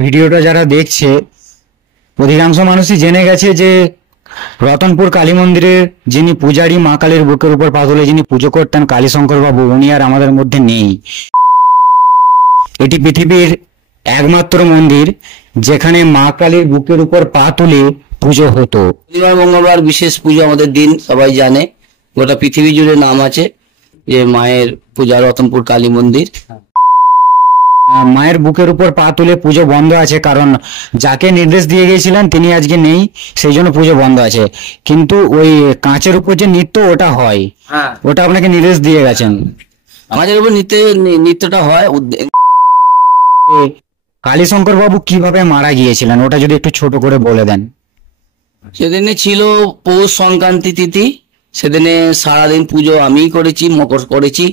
ভিডিওটা যারা দেখছে অধিকাংশ মানুষই জেনে গেছে যে রতনপুর কালী মন্দিরের যিনি পূজারী মা কালীর বুকের উপর পা তুলে যিনি পুজো করতেন কালীশঙ্কর বাবু, উনি আর আমাদের মধ্যে নেই। এটি পৃথিবীর একমাত্র মন্দির যেখানে মা কালীর বুকের উপর পা তুলে পুজো হতো। শনিবার মঙ্গলবার বিশেষ পুজো আমাদের দিন, সবাই জানে, গোটা পৃথিবী জুড়ে নাম আছে যে মায়ের পূজা রতনপুর কালী মন্দির। মায়ের বুকের উপর পা তুলে পুজো বন্ধ আছে, কারণ যাকে নির্দেশ দিয়ে গিয়েছিলেন তিনি আজকে নেই, সেই জন্য পুজো বন্ধ আছে। কিন্তু ওই কাঁচের উপর যে নৃত্য ওটা হয়, ওটা আপনাকে নির্দেশ দিয়ে গেছেন। আমাদের উপর নৃত্যটা হয়। কালীশঙ্কর বাবু কিভাবে মারা গিয়েছিলেন ওটা যদি একটু ছোট করে বলে দেন। সেদিনে ছিল পৌষ সংক্রান্তি তিথি, সেদিনে সারাদিন পুজো আমিই করেছি, মকর করেছি।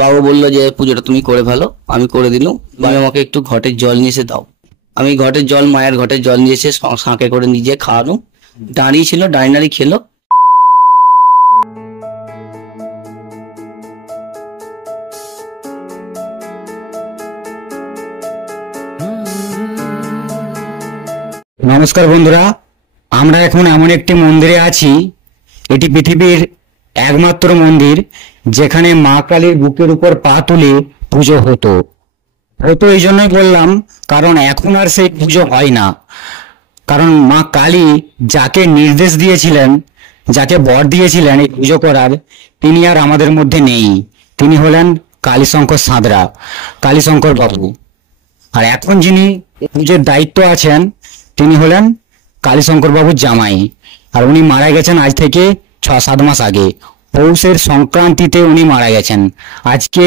বাবু বললো যে পুজোটা তুমি করে ফেলো, আমি করে দিলাম। তুমি আমাকে একটু ঘটের জল নিয়ে এসে দাও। আমি ঘটের জল, মায়ের ঘটের জল নিয়ে এসে সাঁকে করে নিজে খাওয়ানো। দাঁড়িয়ে ছিল, দাঁড়িয়ে খেলো। নমস্কার বন্ধুরা, আমরা এখন এমন একটি মন্দিরে আছি, এটি পৃথিবীর একমাত্র মন্দির যেখানে মা কালীর বুকের উপর পা তুলে পুজো হতো। এই জন্যই বললাম কারণ এখন আর সেই পুজো হয় না, কারণ মা কালী যাকে নির্দেশ দিয়েছিলেন, যাকে বর দিয়েছিলেন এই পুজো করার, তিনি আর আমাদের মধ্যে নেই। তিনি হলেন কালীশঙ্কর সাঁতরা, কালীশঙ্কর বাবু। আর এখন যিনি পুজোর দায়িত্ব আছেন তিনি হলেন কালীশঙ্কর বাবুর জামাই, আর উনি মারা গেছেন আজ থেকে 6-7 মাস আগে। পৌষের সংক্রান্তিতে উনি মারা গেছেন। আজকে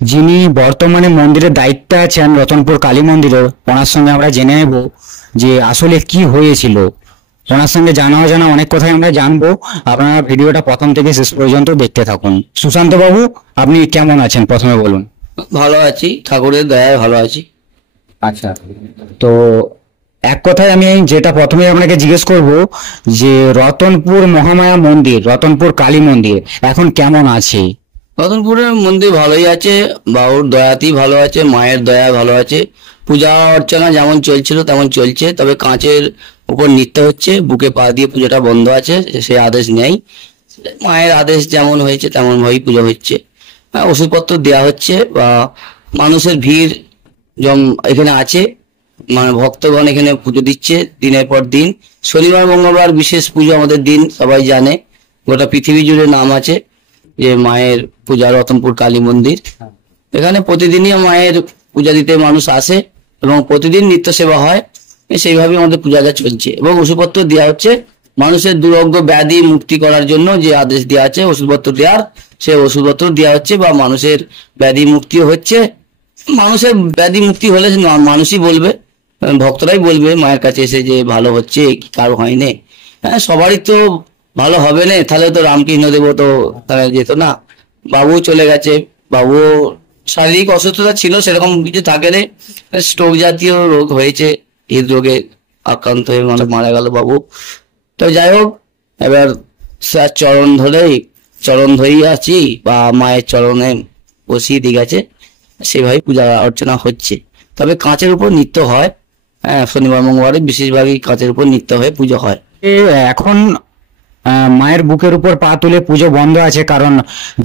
যিনি বর্তমানে মন্দিরের দায়িত্বে আছেন রতনপুর কালী মন্দিরের, ওনার সঙ্গে আমরা জেনে নেব যে আসলে কি হয়েছিল। ওনার সঙ্গে জানা অজানা অনেক কথাই আমরা জানবো। আপনারা ভিডিওটা প্রথম থেকে শেষ পর্যন্ত দেখতে থাকুন। সুশান্ত বাবু, আপনি কেমন আছেন প্রথমে বলুন। ভালো আছি, ঠাকুরের দয়ায় ভালো আছি। আচ্ছা, তো এক কথায় আমি যেটা প্রথমে আপনাকে জিজ্ঞেস করব যে রতনপুর মহামায়া মন্দির, রতনপুর কালী মন্দির এখন কেমন আছে? রতনপুরের মন্দির ভালোই আছে, বাবুর দয়াতেই ভালো আছে, মায়ের দয়া ভালো আছে। পূজা অর্চনা যেমন চলছিল তেমন চলছে, তবে কাঁচের উপর নৃত্য হচ্ছে, বুকে পা দিয়ে পুজোটা বন্ধ আছে, সে আদেশ নেই। মায়ের আদেশ যেমন হয়েছে তেমন ভাবেই পুজো হচ্ছে। ওষুধপত্র দেওয়া হচ্ছে, বা মানুষের ভিড় এখানে আছে, মানে ভক্তগণ এখানে পুজো দিচ্ছে দিনের পর দিন। শনিবার মঙ্গলবার বিশেষ পুজো আমাদের দিন, সবাই জানে, গোটা পৃথিবী জুড়ে নাম আছে যে মায়ের পূজা রতনপুর কালী মন্দির। এখানে প্রতিদিনই মায়ের পূজা দিতে মানুষ আসে এবং প্রতিদিন নিত্য সেবা হয়। সেইভাবে আমাদের পূজাটা চলছে এবং ওষুধপত্র দেওয়া হচ্ছে মানুষের দুরোগ্য ব্যাধি মুক্তি করার জন্য। যে আদেশ দেওয়া আছে ওষুধপত্র দেওয়ার, সে ওষুধপত্র দেওয়া হচ্ছে, বা মানুষের ব্যাধি মুক্তিও হচ্ছে। মানুষের ব্যাধি মুক্তি হলে মানুষই বলবে, ভক্তরাই বলবে মায়ের কাছে এসে যে ভালো হচ্ছে কি কারো হয়নি। হ্যাঁ, সবারই তো ভালো হবে না, তাহলে তো রামকৃষ্ণ দেব তো তাহলে যেত না। বাবু চলে গেছে, বাবু শারীরিক অসুস্থতা ছিল, সেরকম কিছু থাকে না, স্ট্রোক জাতীয় রোগ হয়েছে, হৃদরোগে আক্রান্ত হয়ে মানে মারা গেল বাবু। তো যাই হোক, এবার স্যার চরণ ধরেই আছি, বা মায়ের চরণে বসিয়ে দিয়ে গেছে, সেভাবে পূজা অর্চনা হচ্ছে। তবে কাঁচের উপর নৃত্য হয়, হ্যাঁ, শনিবার মঙ্গলবারে বিশেষভাবে কাঁচের উপর নৃত্য হয়ে পুজো হয়। এখন মায়ের বুকের উপর পা তুলে পুজো বন্ধ আছে, কারণ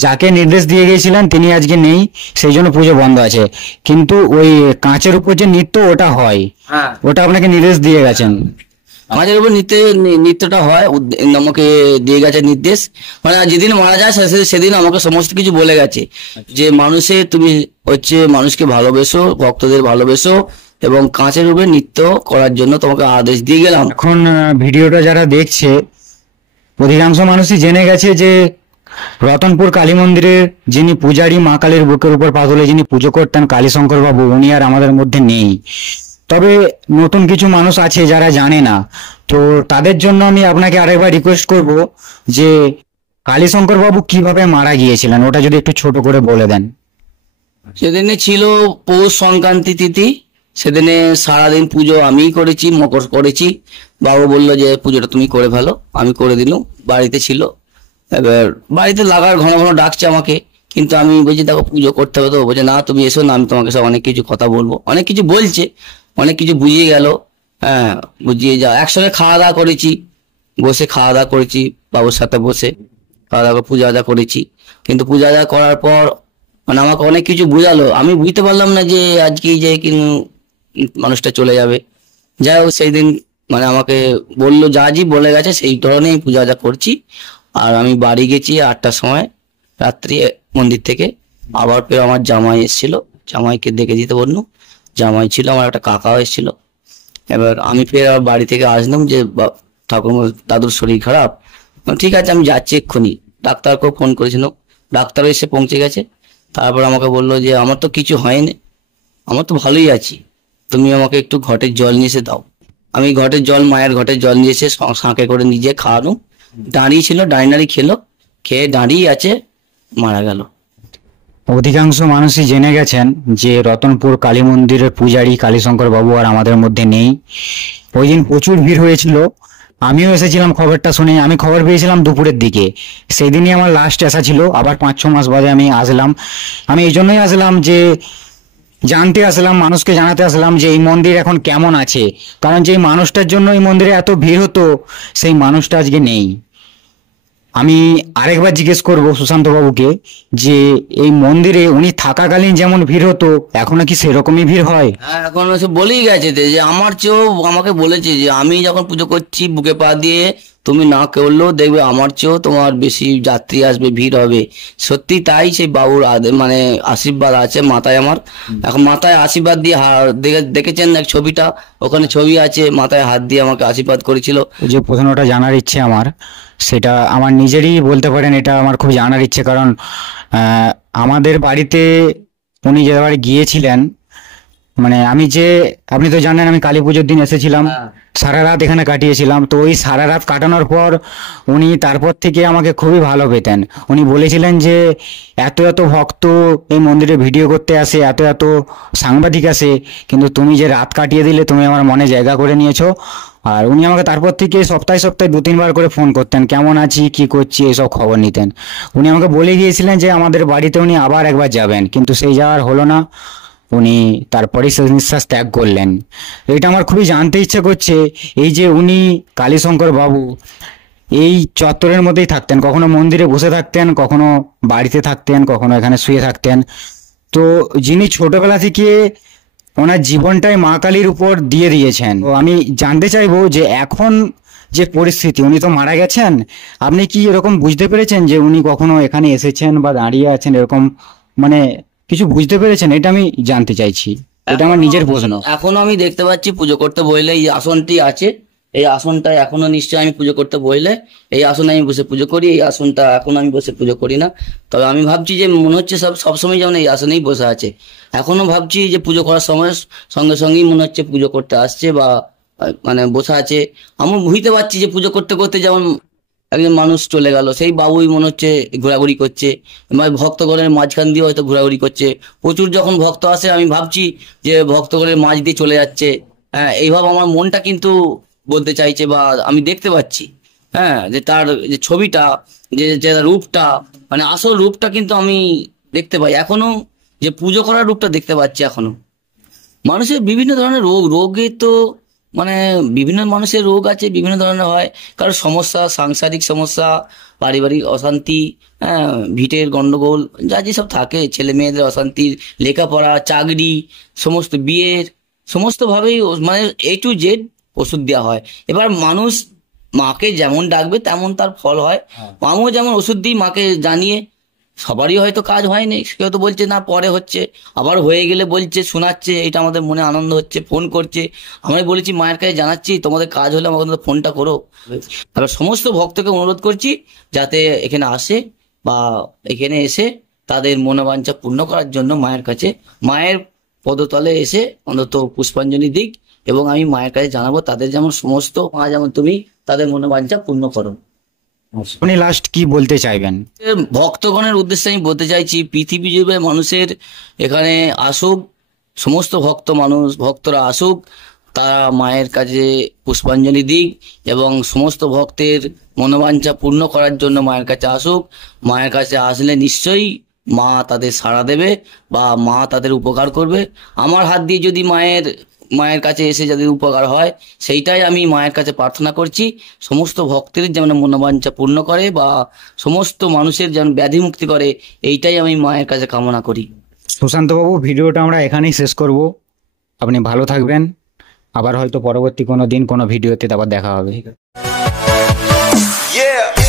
যাকে নির্দেশ দিয়ে গিয়েছিলেন তিনি আজকে নেই, সেই জন্য পুজো বন্ধ আছে। কিন্তু ওই কাঁচের উপর যে নৃত্য ওটা হয়, ওটা আপনাকে নির্দেশ দিয়ে গেছেন। আমাদের উপর নৃত্যটা হয়, আমাকে দিয়ে গেছে নির্দেশ। মানে যেদিন মারা যায় সেদিন আমাকে সমস্ত কিছু বলে গেছে যে তুমি হচ্ছে মানুষকে ভালোবেসো, ভক্তদের ভালোবেসো, এবং কাঁচের উপরে নৃত্য করার জন্য তোমাকে আদেশ দিয়ে গেলাম। এখন ভিডিওটা যারা দেখছে অধিকাংশ মানুষই জেনে গেছে যে রতনপুর কালী মন্দিরের যিনি পূজারী মা কালীর বুকের উপর পা তুলে যিনি পুজো করতেন কালীশঙ্কর বাবু, উনি আর আমাদের মধ্যে নেই। তবে নতুন কিছু মানুষ আছে যারা জানে না, তো তাদের জন্য আমি আপনাকে আরেকবার রিকোয়েস্ট করব যে কালীশঙ্কর বাবু কিভাবে মারা গিয়েছিলেন ওটা যদি একটু ছোট করে বলে দেন। সেদিনে ছিল পৌষ সংক্রান্তি তিথি, সেদিনে সারাদিন পুজো আমিই করেছি, মকর করেছি। বাবু বললো যে পুজোটা তুমি করে ফেলো, আমি করে দিলাম। বাড়িতে ছিল, এবার বাড়িতে লাগার ঘন ঘন ডাকছে আমাকে, কিন্তু আমি বলছি দেখো পুজো করতে হবে। তো বলছে না তুমি এসো না, আমি তোমাকে সব অনেক কিছু কথা বলবো, অনেক কিছু বলছে। অনেক কিছু বুঝিয়ে গেল। হ্যাঁ, বুঝিয়ে যা একসঙ্গে খাওয়া দাওয়া করেছি, বসে খাওয়া দাওয়া করেছি, বাবুর সাথে বসে খাওয়া দাওয়া পূজা আদা করেছি। কিন্তু পূজা আদা করার পর মানে আমাকে অনেক কিছু বুঝালো, আমি বুঝতে পারলাম না যে আজকে যে কিন্তু মানুষটা চলে যাবে। যাই হোক সেই দিন মানে আমাকে বললো যা জি বলে গেছে সেই ধরনের আমি পূজা আদা করছি। আর আমি বাড়ি গেছি 8টার সময় রাত্রি মন্দির থেকে। আবার ফের আমার জামাই এসেছিল, জামাইকে দেখে দিতে বললো, জামাই ছিল, আমার একটা কাকাও এসেছিল। এবার আমি ফের আবার বাড়ি থেকে আসলাম যে ঠাকুর দাদুর শরীর খারাপ। ঠিক আছে আমি যাচ্ছি এক্ষুনি। ডাক্তারকেও ফোন করেছিল, ডাক্তারও এসে পৌঁছে গেছে। তারপর আমাকে বললো যে আমার তো কিছু হয়নি, আমার তো ভালোই আছি, তুমি আমাকে একটু ঘটের জল নিয়ে এসে দাও। আমি ঘটের জল, মায়ের ঘটের জল নিয়ে এসে সাঁকে করে নিজে খাওয়ানো। দাঁড়িয়ে ছিল, দাঁড়িয়ে খেলো, খেয়ে দাঁড়িয়ে আছে, মারা গেল। অধিকাংশ মানুষই জেনে গেছেন যে রতনপুর কালী মন্দিরের পূজারী কালীশঙ্কর বাবু আর আমাদের মধ্যে নেই। ওই দিন প্রচুর ভিড় হয়েছিল, আমিও এসেছিলাম খবরটা শুনে। আমি খবর পেয়েছিলাম দুপুরের দিকে, সেদিনই আমার লাস্ট আসা ছিল। আবার 5-6 মাস বাদে আমি আসলাম। আমি এই জন্যই আসলাম যে জানতে আসলাম, মানুষকে জানাতে আসলাম যে এই মন্দির এখন কেমন আছে। কারণ যে মানুষটার জন্য এই মন্দিরে এত ভিড় হতো, সেই মানুষটা আজকে নেই। আমি আরেকবার জিজ্ঞেস করব সুশান্ত বাবুকে যে এই মন্দিরে উনি থাকাকালীন যেমন ভিড় হতো এখনো কি সেরকমই ভিড় হয়? হ্যাঁ, এখন সে বলেই গেছে যে আমার চেয়েও আমাকে বলেছে যে আমি যখন পুজো করছি বুকে পা দিয়ে, তুমি না করলেও দেখবে আমার চেয়েও তোমার বেশি যাত্রী আসবে, ভিড় হবে। সত্যি তাই, সেই বাবুর মানে আশীর্বাদ আছে মাথায় আমার। এখন মাথায় আশীর্বাদ দিয়ে দেখেছেন এক ছবিটা, ওখানে ছবি আছে, মাথায় হাত দিয়ে আমাকে আশীর্বাদ করেছিল। যে প্রশ্নটা জানার ইচ্ছে আমার, সেটা আমার নিজেরই বলতে পারেন, এটা আমার খুব জানার ইচ্ছে। কারণ আমাদের বাড়িতে উনি যেবার গিয়েছিলেন, মানে আপনি তো জানেন আমি কালী পুজোর দিন এসেছিলাম, সারা রাত এখানে কাটিয়েছিলাম। তো ওই সারা রাত কাটানোর পর উনি তারপর থেকে আমাকে খুবই ভালো পেতেন। উনি বলেছিলেন যে এত এত ভক্ত এই মন্দিরে ভিডিও করতে আসে, এত এত সাংবাদিক আসে, কিন্তু তুমি যে রাত কাটিয়ে দিলে, তুমি আমার মনে জায়গা করে নিয়েছো। আর উনি আমাকে তারপর থেকে সপ্তাহে সপ্তাহে 2-3 বার করে ফোন করতেন, কেমন আছি, কি করছি, এইসব খবর নিতেন। উনি আমাকে বলে গিয়েছিলেন যে আমাদের বাড়িতে উনি আবার একবার যাবেন, কিন্তু সেই যাওয়ার হলো না। উনি তারপরেই শেষ নিঃশ্বাস ত্যাগ করলেন। এটা আমার খুবই জানতে ইচ্ছে করছে, এই যে উনি কালীশঙ্কর বাবু এই চত্বরের মধ্যেই থাকতেন, কখনো মন্দিরে বসে থাকতেন, কখনো বাড়িতে থাকতেন, কখনো এখানে শুয়ে থাকতেন। তো যিনি ছোটবেলা থেকে ওনার জীবনটাই মা কালীর উপর দিয়ে দিয়েছেন, তো আমি জানতে চাইবো যে এখন যে পরিস্থিতি, উনি তো মারা গেছেন, আপনি কি এরকম বুঝতে পেরেছেন যে উনি কখনো এখানে এসেছেন বা দাঁড়িয়ে আছেন, এরকম মানে কিছু বুঝতে পেরেছেন? এটা আমি জানতে চাইছি, এটা আমার নিজের প্রশ্ন। এখনো আমি দেখতে পাচ্ছি পুজো করতে বইলে এই আসনটি আছে, এই আসনটা এখনো নিশ্চয়ই আমি পুজো করতে বইলে এই আসনে আমি বসে পুজো করি। এই আসনটা এখন আমি বসে পুজো করি না। তবে আমি ভাবছি যে মনে হচ্ছে সবসময় যেমন এই আসনেই বসে আছে। এখনো ভাবছি যে পুজো করার সময় সঙ্গে সঙ্গেই মনে হচ্ছে পুজো করতে আসছে বা মানে বসে আছে। আমি বুঝতে পারছি যে পুজো করতে করতে যেমন একজন মানুষ চলে গেল, সেই বাবুই মনে হচ্ছে ঘোরাঘুরি করছে, ভক্তগণের মাঝখান দিয়ে হয়তো ঘোরাঘুরি করছে। প্রচুর যখন ভক্ত আসে আমি ভাবছি যে ভক্তগণের মাঝ দিয়ে চলে যাচ্ছে। হ্যাঁ, এইভাবে আমার মনটা কিন্তু বলতে চাইছে বা আমি দেখতে পাচ্ছি। হ্যাঁ, যে তার যে ছবিটা, যে রূপটা, মানে আসল রূপটা কিন্তু আমি দেখতে পাই এখনো, যে পুজো করার রূপটা দেখতে পাচ্ছি এখনো। মানুষের বিভিন্ন ধরনের রোগে তো মানে বিভিন্ন মানুষের রোগ আছে, বিভিন্ন ধরনের হয়। কারো সমস্যা, সাংসারিক সমস্যা, পারিবারিক অশান্তি, হ্যাঁ, ভিটের গন্ডগোল, যা যেসব থাকে, ছেলে মেয়েদের অশান্তি, লেখাপড়া, চাকরি, সমস্ত বিয়ের, সমস্তভাবেই মানে A to Z ওষুধ দেওয়া হয়। এবার মানুষ মাকে যেমন ডাকবে তেমন তার ফল হয়। আমিও যেমন ওষুধ দিই মাকে জানিয়ে, সবারই হয়তো কাজ হয়নি, কেউ তো বলছে না পরে হচ্ছে, আবার হয়ে গেলে বলছে, শোনাচ্ছে, এটা আমাদের মনে আনন্দ হচ্ছে, ফোন করছে। আমি বলেছি মায়ের কাছে জানাচ্ছি তোমাদের কাজ হলে আমাকে ফোনটা করো। তারপর সমস্ত ভক্তকে অনুরোধ করছি যাতে এখানে আসে বা এখানে এসে তাদের মনোবাঞ্ছা পূর্ণ করার জন্য মায়ের কাছে, মায়ের পদতলে এসে অন্তত পুষ্পাঞ্জলি দিক, এবং আমি মায়ের কাছে জানাবো তাদের যেমন সমস্ত মা যেমন তুমি তাদের মনোবাঞ্ছা পূর্ণ করো। আপনি লাস্ট কি বলতে চাইবেন? ভক্তগণের উদ্দেশ্যে আমি বলতে চাইছি পৃথিবী জুড়ে মানুষের এখানে আসুক, সমস্ত ভক্তরা আসুক, তারা মায়ের কাছে পুষ্পাঞ্জলি দিক এবং সমস্ত ভক্তের মনোবাঞ্ছা পূর্ণ করার জন্য মায়ের কাছে আসুক। মায়ের কাছে আসলে নিশ্চয়ই মা তাদের সাড়া দেবে বা মা তাদের উপকার করবে। আমার হাত দিয়ে যদি মায়ের মায়ের কাছে এসে যাদের উপকার হয়, সেইটাই আমি মায়ের কাছে প্রার্থনা করছি। সমস্ত ভক্তের যেন মনোবাঞ্ছা পূর্ণ করে বা সমস্ত মানুষের যেন ব্যাধি মুক্তি করে, এইটাই আমি মায়ের কাছে কামনা করি। সুশান্তবাবু, ভিডিওটা আমরা এখানেই শেষ করব। আপনি ভালো থাকবেন। আবার হয়তো পরবর্তী কোনো দিন কোনো ভিডিওতে আবার দেখা হবে। Yeah.